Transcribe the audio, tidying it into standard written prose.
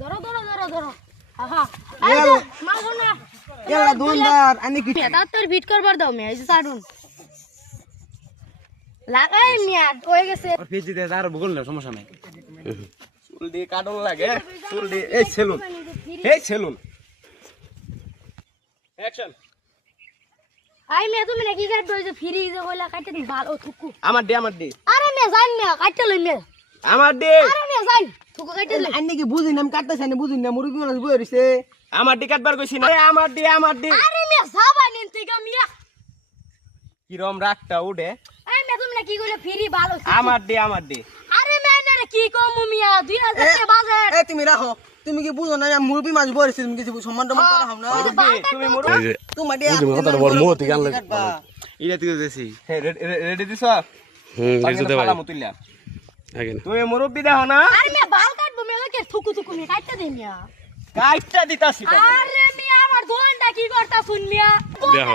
ধরো ধরো ধরো ধরো আহা মারো না এলা দোনদার আনি কি তাড়াতাড়ি ভিট করবার দাও মেয়ে এই যে ছাড়ুন লাগাই মিয়া হয়ে গেছে আর ফেজি দে আর ভুল না সমস্যা নাই চুল দিয়ে কাটন লাগে চুল দিয়ে এই সেলুন অ্যাকশন আই মেয়ে তুমি নাকি কাট দই যে ফ্রি যে কইলা কাটতে দিন ভালো থুকু আমার দে আরে মেয়ে যাই মেয়ে কাটতে লই মেয়ে আমার দে আরে মেয়ে যাই থুকু কাটতে লই আনি কি বুঝিন আমি কাটতেছ না বুঝিন না মুরগি মানুষ বই রইছে আমার দে কাটবার কইছি না আমার দে আরে মেয়ে যাবা নিন থেকে মিয়া কি রম রাখটা উড়ে আই মেয়ে তুমি নাকি কইলা ফ্রি ভালো আমার দে আরে মেয়ে না কি কম মিয়া 2000 টাকা বাজেট এ তুমি রাখো তুমি কি বুঝো না আমি মুরগি মাছ বই রইছে তুমি কিছু সম্মান টমান করা হাও না তুমি মোর তোমার দিয়ে তুমি কথা বল মোহ থেকে আনলে ইরে তুই দেছি হে রেডি দিছ রেজুতে ভাই মুতুল্লা আগে তুমি মুরব্বি দেহ না আরে মেয়ে বাল কাটবো মেয়ে কে থুকু মেয়ে কাটতে দে মিয়া কাইটটা দিতাছি আরে মিয়া আমার দোনটা কি করতা শুন মিয়া দেখো।